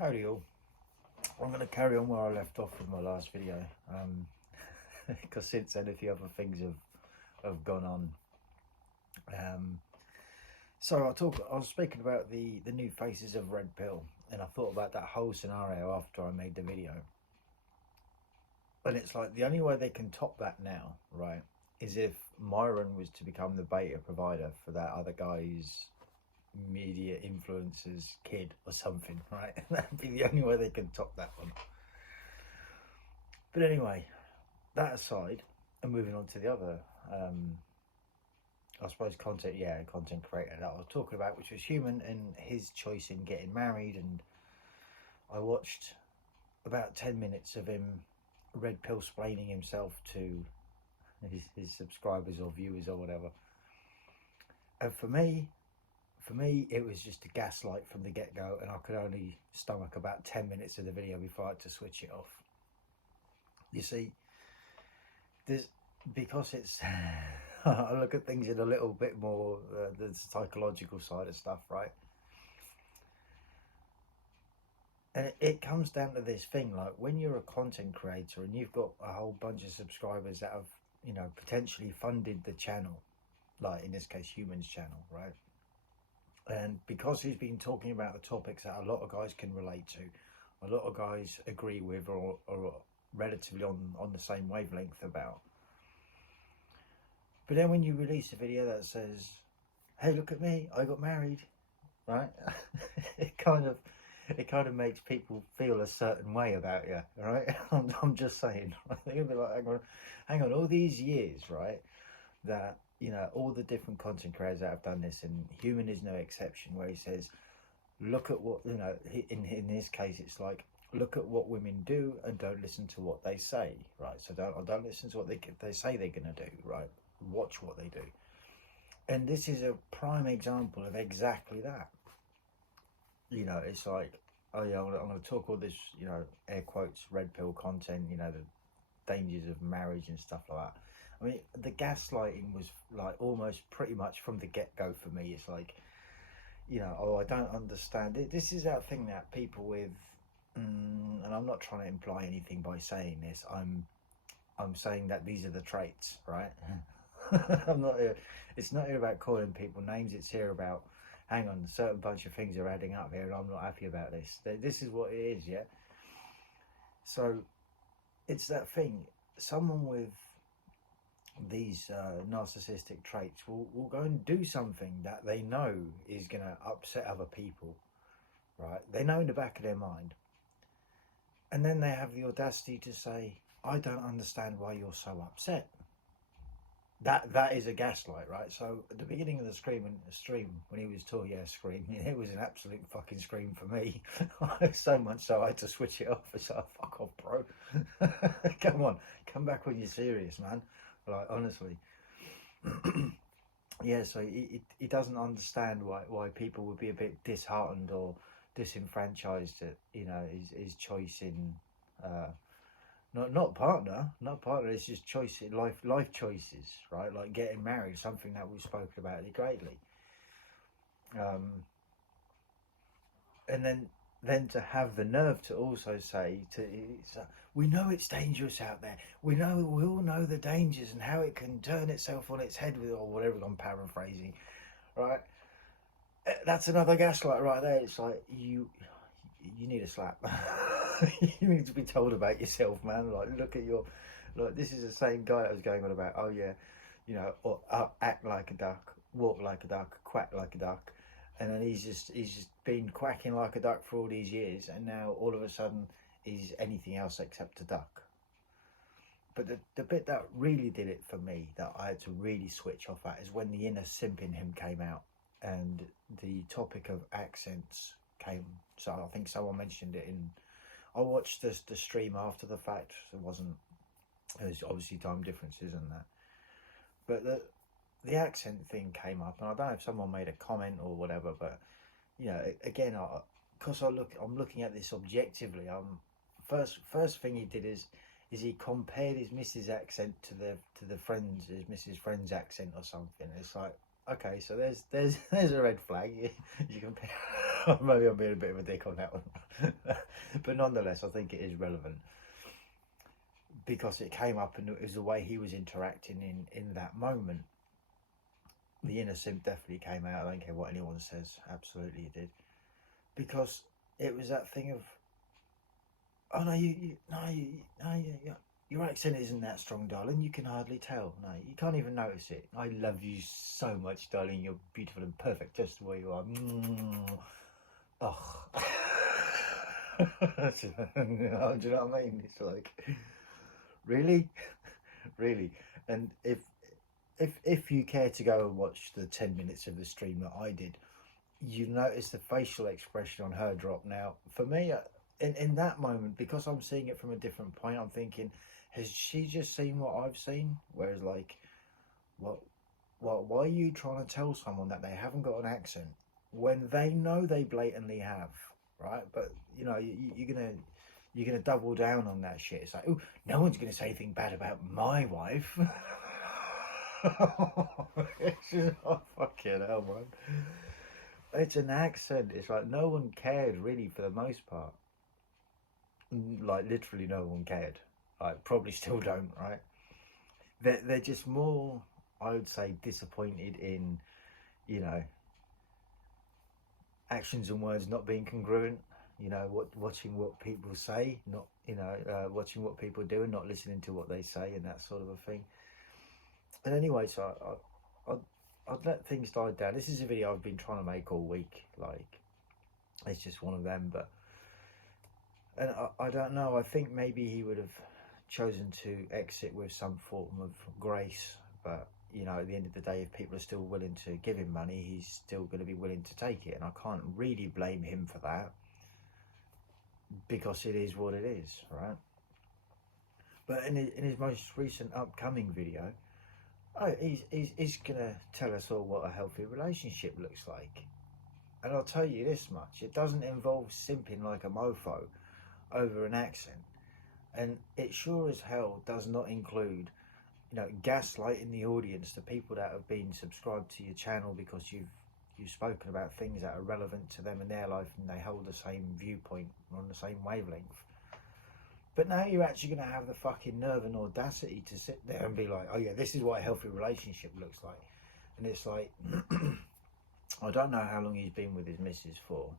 Howdy all. I'm going to carry on where I left off with my last video, because since then a few other things have gone on. So I was speaking about the new faces of Red Pill, and I thought about that whole scenario after I made the video. And it's like the only way they can top that now, right, is if Myron was to become the beta provider for that other guy's media influencer's kid or something, right? That'd be the only way they can top that one. But anyway, that aside, and moving on to the other I suppose content creator that I was talking about, which was Human and his choice in getting married. And I watched about 10 minutes of him red pill splaining himself to his subscribers or viewers or whatever. And for me, it was just a gaslight from the get-go, and I could only stomach about 10 minutes of the video before I had to switch it off. You see, because it's I look at things in a little bit more the psychological side of stuff, right? And it comes down to this thing, like when you're a content creator and you've got a whole bunch of subscribers that have, you know, potentially funded the channel, like in this case Human's channel, right? And because he's been talking about the topics that a lot of guys can relate to, a lot of guys agree with, or relatively on the same wavelength about. But then when you release a video that says, hey, look at me, I got married, right? it kind of makes people feel a certain way about you, right? I'm just saying. They're gonna be like, hang on, all these years, right? That, you know, all the different content creators that have done this, and Human is no exception, where he says, look at what, you know, in his case, it's like, look at what women do and don't listen to what they say, right? So don't listen to what they say they're gonna do, right? Watch what they do. And this is a prime example of exactly that. You know, it's like, oh yeah, I'm going to talk all this, you know, air quotes, red pill content, you know, the dangers of marriage and stuff like that. I mean, the gaslighting was like almost pretty much from the get-go for me. It's like, you know, oh, I don't understand it. This is that thing that people with, and I'm not trying to imply anything by saying this. I'm saying that these are the traits, right? I'm not here, it's not here about calling people names. It's here about, hang on, a certain bunch of things are adding up here and I'm not happy about this. This is what it is, yeah? So it's that thing. Someone with these narcissistic traits will go and do something that they know is going to upset other people, right? They know in the back of their mind. And then they have the audacity to say, I don't understand why you're so upset. That is a gaslight, right? So at the beginning of the stream when he was talking, it was an absolute fucking scream for me. So much so I had to switch it off. It's like, fuck off, bro. Come on, come back when you're serious, man. Like, honestly. Yeah, so he doesn't understand why people would be a bit disheartened or disenfranchised at, you know, his choice in not partner, it's just choice in life choices, right? Like getting married, something that we've spoken about greatly. And then to have the nerve to also say we know it's dangerous out there. We all know the dangers and how it can turn itself on its head with, or whatever, I'm paraphrasing, right? That's another gaslight right there. It's like you need a slap. You need to be told about yourself, man. Like, look at your, like, this is the same guy that was going on about, oh yeah, you know, or act like a duck, walk like a duck, quack like a duck, and then he's just been quacking like a duck for all these years, and now all of a sudden he's anything else except a duck. But the bit that really did it for me, that I had to really switch off at, is when the inner simp in him came out, and the topic of accents came. So I think someone mentioned it in, I watched the stream after the fact. There's obviously time differences and that, but the accent thing came up, and I don't know if someone made a comment or whatever, but you know, again, because I'm looking at this objectively. First thing he did is he compared his missus accent to his missus friend's accent or something. It's like, okay, so there's a red flag. You compare Maybe I'm being a bit of a dick on that one. But nonetheless, I think it is relevant because it came up and it was the way he was interacting in that moment. The inner simp definitely came out. I don't care what anyone says. Absolutely it did. Because it was that thing of, oh no, your accent isn't that strong, darling. You can hardly tell. No, you can't even notice it. I love you so much, darling. You're beautiful and perfect just the way you are. Oh. Do you know what I mean? It's like, really? Really? And if you care to go and watch the 10 minutes of the stream that I did, you notice the facial expression on her drop. Now, for me, in that moment, because I'm seeing it from a different point, I'm thinking, has she just seen what I've seen? Whereas, like, why are you trying to tell someone that they haven't got an accent when they know they blatantly have, right? But you know, you're gonna double down on that shit. It's like, oh, no one's gonna say anything bad about my wife. It's just, oh, fucking hell, man. It's an accent. It's like no one cared really for the most part. Like literally no one cared. Like probably still don't, right? They're just more, I would say, disappointed in, you know, actions and words not being congruent. You know, watching what people say, not, you know, watching what people do and not listening to what they say and that sort of a thing. And anyway, so I'd let things die down. This is a video I've been trying to make all week. Like, it's just one of them. But, and I don't know. I think maybe he would have chosen to exit with some form of grace. But, you know, at the end of the day, if people are still willing to give him money, he's still going to be willing to take it. And I can't really blame him for that, because it is what it is, right? But in his most recent upcoming video, he's gonna tell us all what a healthy relationship looks like. And I'll tell you this much: it doesn't involve simping like a mofo over an accent, and it sure as hell does not include, you know, gaslighting the audience, the people that have been subscribed to your channel because you've spoken about things that are relevant to them in their life and they hold the same viewpoint, on the same wavelength. But now you're actually going to have the fucking nerve and audacity to sit there and be like, oh yeah, this is what a healthy relationship looks like. And it's like, I don't know how long he's been with his missus for.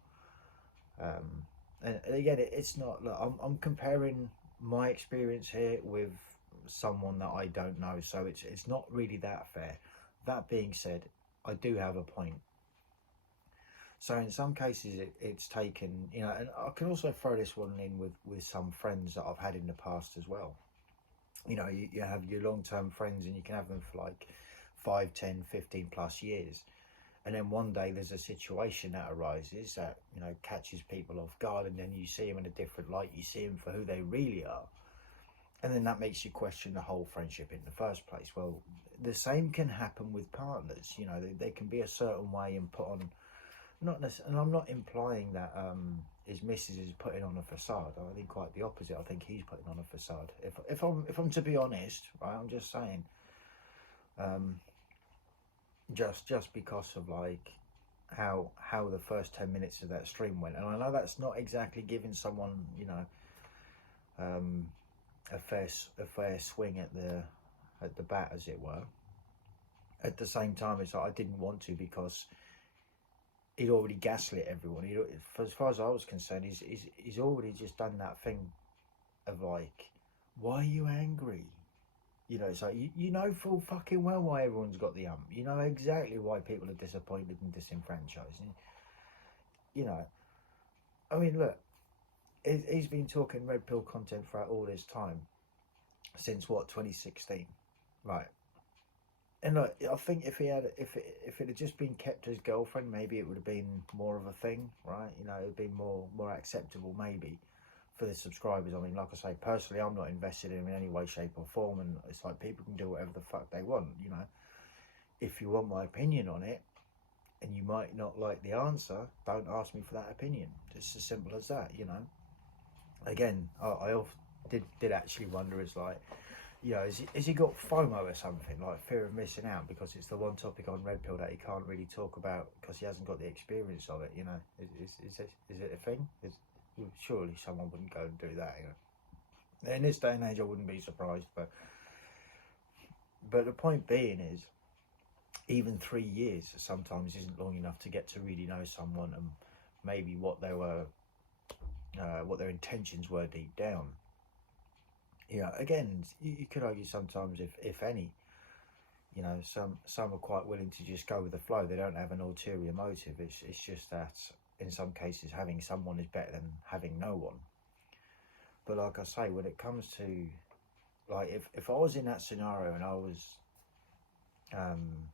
And again, it's not, look, I'm comparing my experience here with someone that I don't know. So it's not really that fair. That being said, I do have a point. So in some cases it's taken, you know, and I can also throw this one in with some friends that I've had in the past as well. You know, you have your long-term friends and you can have them for like 5, 10, 15 plus years. And then one day there's a situation that arises that, you know, catches people off guard, and then you see them in a different light. You see them for who they really are. And then that makes you question the whole friendship in the first place. Well, the same can happen with partners. You know, they can be a certain way and put on, and I'm not implying that his missus is putting on a facade. I think quite the opposite. I think he's putting on a facade. If I'm to be honest, right, I'm just saying, just because of like how the first 10 minutes of that stream went, and I know that's not exactly giving someone, you know, a fair swing at the bat, as it were. At the same time, it's like I didn't want to, because he'd already gaslit everyone. As far as I was concerned, he's already just done that thing of like, why are you angry? You know, it's like, you know full fucking well why everyone's got the You know exactly why people are disappointed and disenfranchised. And, you know, I mean, look, he's been talking red pill content throughout all this time, since what, 2016, right? And look, I think if it had just been kept as girlfriend, maybe it would have been more of a thing, right? You know, it would have been more acceptable, maybe, for the subscribers. I mean, like I say, personally, I'm not invested in him in any way, shape or form, and it's like people can do whatever the fuck they want, you know. If you want my opinion on it, and you might not like the answer, don't ask me for that opinion. It's as simple as that, you know. Again, I did actually wonder, it's like, you know, has he got FOMO or something, like fear of missing out, because it's the one topic on Red Pill that he can't really talk about because he hasn't got the experience of it, you know? Is it a thing? Surely someone wouldn't go and do that, you know? In this day and age, I wouldn't be surprised, but the point being is, even 3 years sometimes isn't long enough to get to really know someone and maybe what their intentions were deep down. You know, again, you could argue sometimes, if any, you know, some are quite willing to just go with the flow. They don't have an ulterior motive. It's just that in some cases having someone is better than having no one. But like I say, when it comes to, like, if I was in that scenario and I was, I'm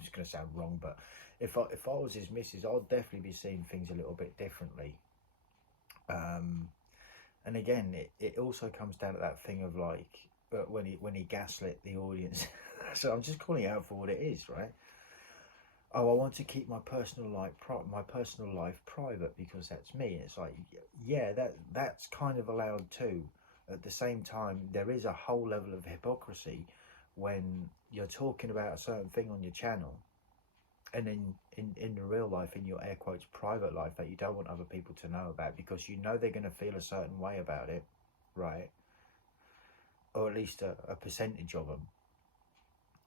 just going to sound wrong, but if I was his missus, I'd definitely be seeing things a little bit differently. And again, it also comes down to that thing of, like, when he gaslit the audience. So I'm just calling it out for what it is, right? Oh, I want to keep my personal life private because that's me. It's like, yeah, that's kind of allowed too. At the same time, there is a whole level of hypocrisy when you're talking about a certain thing on your channel, and then in the real life, in your air quotes private life, that you don't want other people to know about because you know they're going to feel a certain way about it, right? Or at least a percentage of them.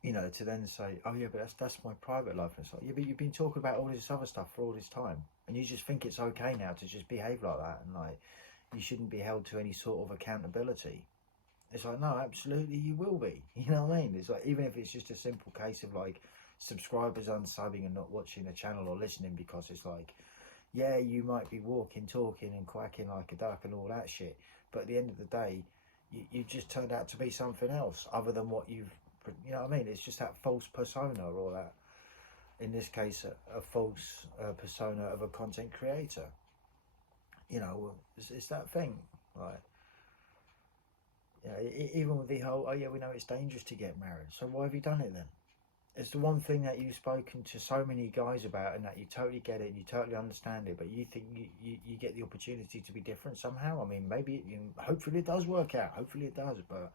You know, to then say, oh yeah, but that's my private life. And it's like, yeah, but you've been talking about all this other stuff for all this time, and you just think it's okay now to just behave like that, and like you shouldn't be held to any sort of accountability. It's like, no, absolutely you will be. You know what I mean? It's like, even if it's just a simple case of like subscribers unsubbing and not watching the channel or listening because it's like, yeah, you might be walking, talking and quacking like a duck and all that shit, but at the end of the day, you just turned out to be something else other than what you've, you know what I mean? It's just that false persona, or that, in this case, a false persona of a content creator. You know, it's that thing, like, you know, even with the whole, oh yeah, we know it's dangerous to get married, so why have you done it then? It's the one thing that you've spoken to so many guys about, and that you totally get it, and you totally understand it, but you think you get the opportunity to be different somehow. I mean, maybe, you know, hopefully it does work out, hopefully it does, but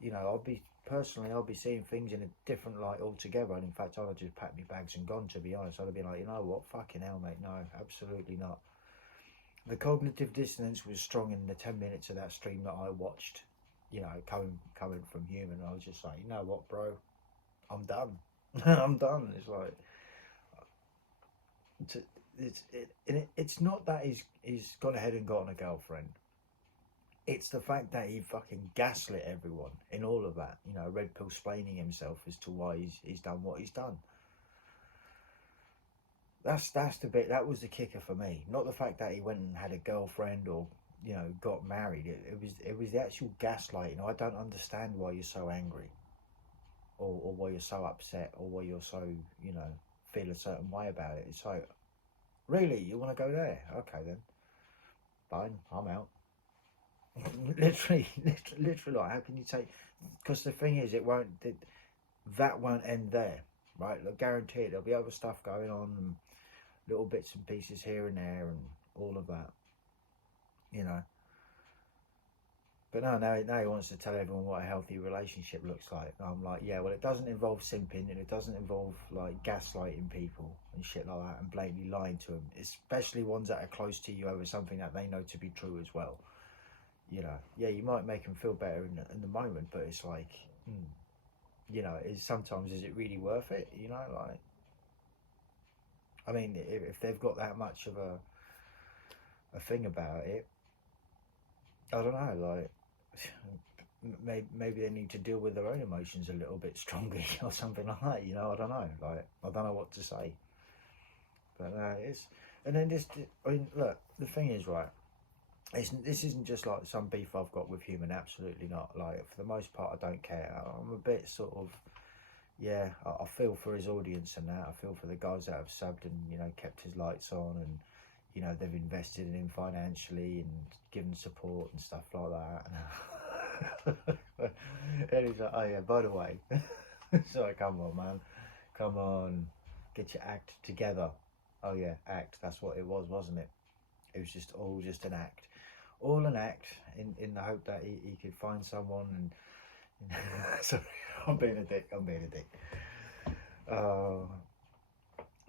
you know, I'll be seeing things in a different light altogether. And in fact, I'd have just packed my bags and gone, to be honest. I'd have been like, you know what, fucking hell, mate, no, absolutely not. The cognitive dissonance was strong in the 10 minutes of that stream that I watched, you know, coming from human. I was just like, you know what, bro, I'm done. I'm done. It's like, it's not that he's gone ahead and gotten a girlfriend. It's the fact that he fucking gaslit everyone in all of that. You know, Red Pill explaining himself as to why he's done what he's done. That's the bit, that was the kicker for me. Not the fact that he went and had a girlfriend or, you know, got married. It was the actual gaslighting. I don't understand why you're so angry, or why you're so upset, or why you're so, you know, feel a certain way about it. It's like, really, you want to go there? Okay then, fine, I'm out. literally, like, how can you take? Because the thing is, that won't end there, right? Look, guaranteed there'll be other stuff going on, and little bits and pieces here and there, and all of that, you know. But no, now he wants to tell everyone what a healthy relationship looks like. And I'm like, yeah, well, it doesn't involve simping, and it doesn't involve like gaslighting people and shit like that, and blatantly lying to them, especially ones that are close to you over something that they know to be true as well. You know, yeah, you might make them feel better in the moment, but it's like, you know, sometimes is it really worth it? You know, like, I mean, if they've got that much of a thing about it, I don't know, like, maybe they need to deal with their own emotions a little bit strongly or something like that, you know. I don't know, like, I don't know what to say, but it's, and then this, I mean, look, the thing is, right, this isn't just like some beef I've got with human, absolutely not. Like, for the most part, I don't care. I'm a bit sort of, yeah, I feel for his audience and that. I feel for the guys that have subbed and, you know, kept his lights on, and, you know, they've invested in him financially and given support and stuff like that. And he's like, oh yeah, by the way, so come on, man, come on, get your act together. Oh yeah, act, that's what it was, wasn't it? It was just all just an act. all an act in the hope that he could find someone. And sorry, I'm being a dick.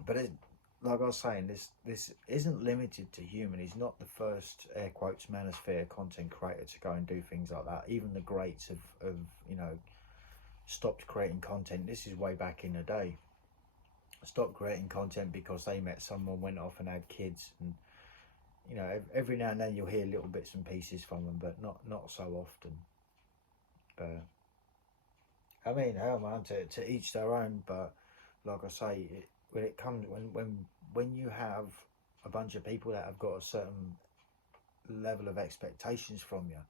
But like I was saying, this isn't limited to human. He's not the first air quotes manosphere content creator to go and do things like that. Even the greats have stopped creating content. This is way back in the day. Stopped creating content because they met someone, went off and had kids, and every now and then you'll hear little bits and pieces from them, but not so often. But I mean, hell man, to each their own. But like I say, when it comes when you have a bunch of people that have got a certain level of expectations from you,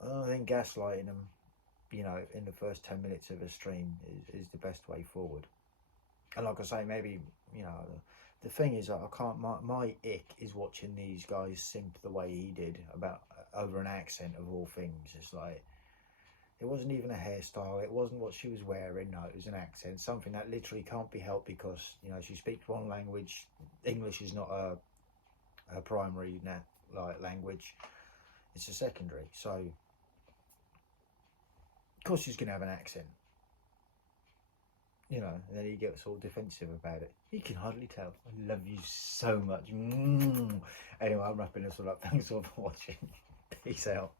I don't think gaslighting them, in the first 10 minutes of a stream is the best way forward. And like I say, maybe the thing is, I can't. My ick is watching these guys simp the way he did about over an accent of all things. It's like, it wasn't even a hairstyle. It wasn't what she was wearing. No, it was an accent. Something that literally can't be helped because she speaks one language. English is not her primary language. It's a secondary. So of course she's gonna have an accent. And then he gets all defensive about it. You can hardly tell. I love you so much. Anyway, I'm wrapping this all up. Thanks all for watching. Peace out.